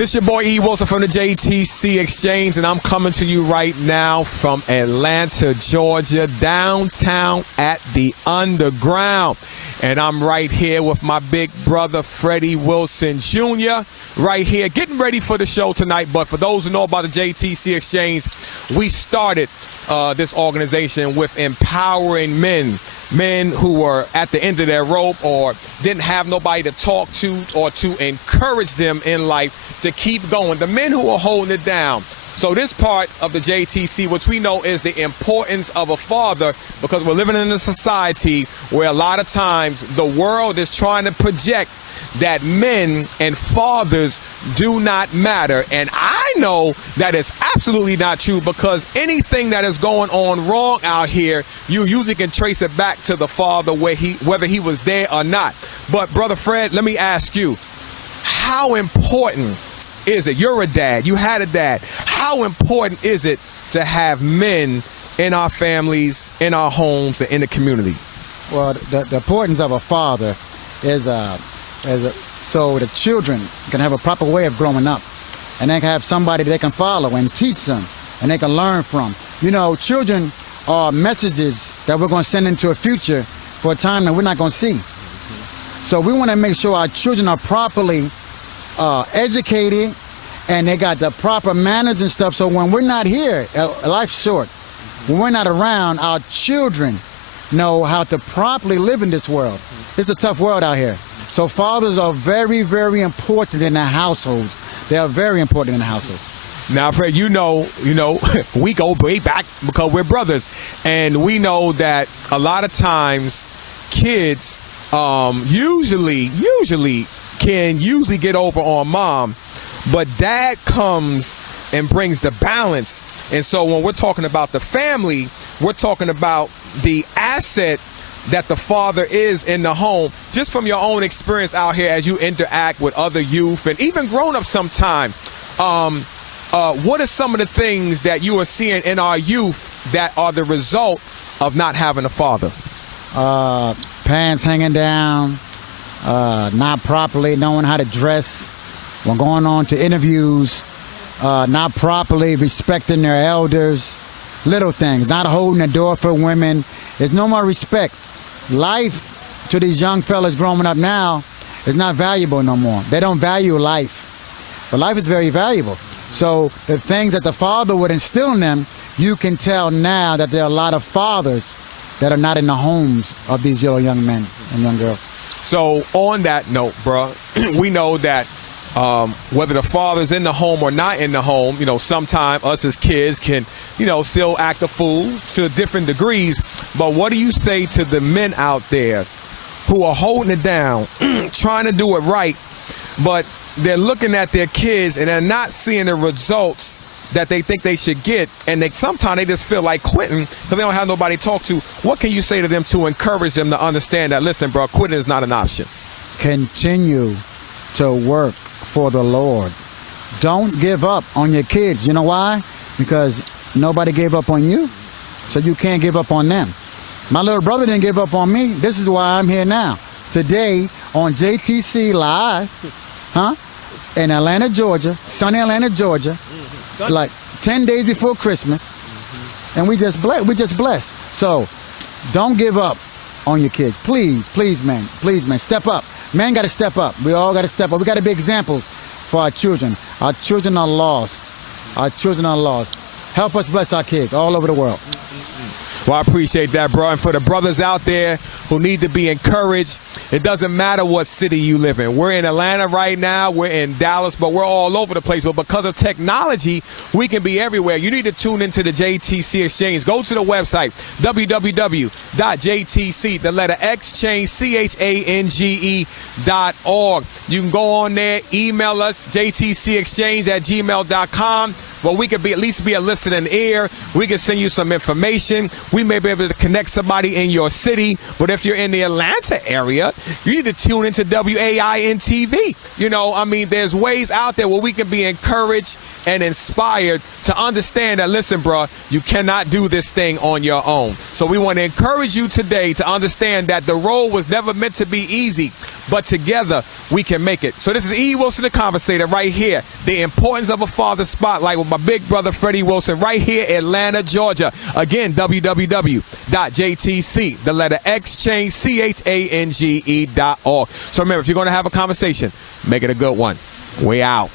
This your boy E.Wilson from the JTC Exchange, and I'm coming to you right now from Atlanta, Georgia, downtown at the Underground. And I'm right here with my big brother, Freddie Wilson Jr., right here, getting ready for the show tonight. But for those who know about the JTC Exchange, we started this organization with empowering men who were at the end of their rope or didn't have nobody to talk to or to encourage them in life to keep going. The men who are holding it down. So this part of the JTC, which we know is the importance of a father, because we're living in a society where a lot of times the world is trying to project that men and fathers do not matter. And I know that is absolutely not true, because anything that is going on wrong out here, you usually can trace it back to the father, whether he was there or not. But Brother Fred, let me ask you, how important is it? You're a dad. You had a dad. How important is it to have men in our families, in our homes, and in the community? Well, the importance of a father is so the children can have a proper way of growing up, and they can have somebody they can follow and teach them, and they can learn from. You know, children are messages that we're going to send into a future for a time that we're not going to see. So we want to make sure our children are properly educated, and they got the proper manners and stuff, so when we're not here, life's short. When we're not around, our children know how to properly live in this world. It's a tough world out here. So fathers are very, very important in the households. They are very important in the households. Now, Fred, you know, we go way back because we're brothers, and we know that a lot of times kids usually can get over on mom, but dad comes and brings the balance. And so when we're talking about the family, we're talking about the asset that the father is in the home. Just from your own experience out here as you interact with other youth and even grown-ups sometime, what are some of the things that you are seeing in our youth that are the result of not having a father? Pants hanging down, not properly knowing how to dress when going on to interviews, not properly respecting their elders, little things, not holding the door for women. There's no more respect. Life to these young fellas growing up now is not valuable no more. They don't value life. But life is very valuable. So the things that the father would instill in them, you can tell now that there are a lot of fathers that are not in the homes of these young men and young girls. So on that note, bro, we know that whether the father's in the home or not in the home, sometimes us as kids can, still act a fool to different degrees. But what do you say to the men out there who are holding it down, trying to do it right, but they're looking at their kids and they're not seeing the results that they think they should get, and sometimes they just feel like quitting because they don't have nobody to talk to? What can you say to them to encourage them to understand that, listen, bro, quitting is not an option? Continue to work for the Lord. Don't give up on your kids. You know why? Because nobody gave up on you, so you can't give up on them. My little brother didn't give up on me. This is why I'm here now. Today on JTC Live, in Atlanta, Georgia, sunny Atlanta, Georgia, like 10 days before Christmas, and we just blessed. So don't give up on your kids. Please, man, step up. Men got to step up. We all got to step up. We got to be examples for our children. Our children are lost. Help us bless our kids all over the world. Well, I appreciate that, bro. And for the brothers out there who need to be encouraged, it doesn't matter what city you live in. We're in Atlanta right now. We're in Dallas, but we're all over the place. But because of technology, we can be everywhere. You need to tune into the JTC Exchange. Go to the website, www.jtc, the letter Exchange, CHANGE.org. You can go on there, email us, jtcexchange@gmail.com. Well, we could at least be a listening ear. We can send you some information. We may be able to connect somebody in your city. But if you're in the Atlanta area, you need to tune into WAIN-TV. There's ways out there where we can be encouraged and inspired to understand that, listen, bro, you cannot do this thing on your own. So we want to encourage you today to understand that the road was never meant to be easy, but together we can make it. So this is E.Wilson, the Conversator, right here. The importance of a father spotlight with my big brother, Freddie Wilson, right here, Atlanta, Georgia. Again, www.jtc, the letter exchange, CHANGE.org. So remember, if you're going to have a conversation, make it a good one. We out.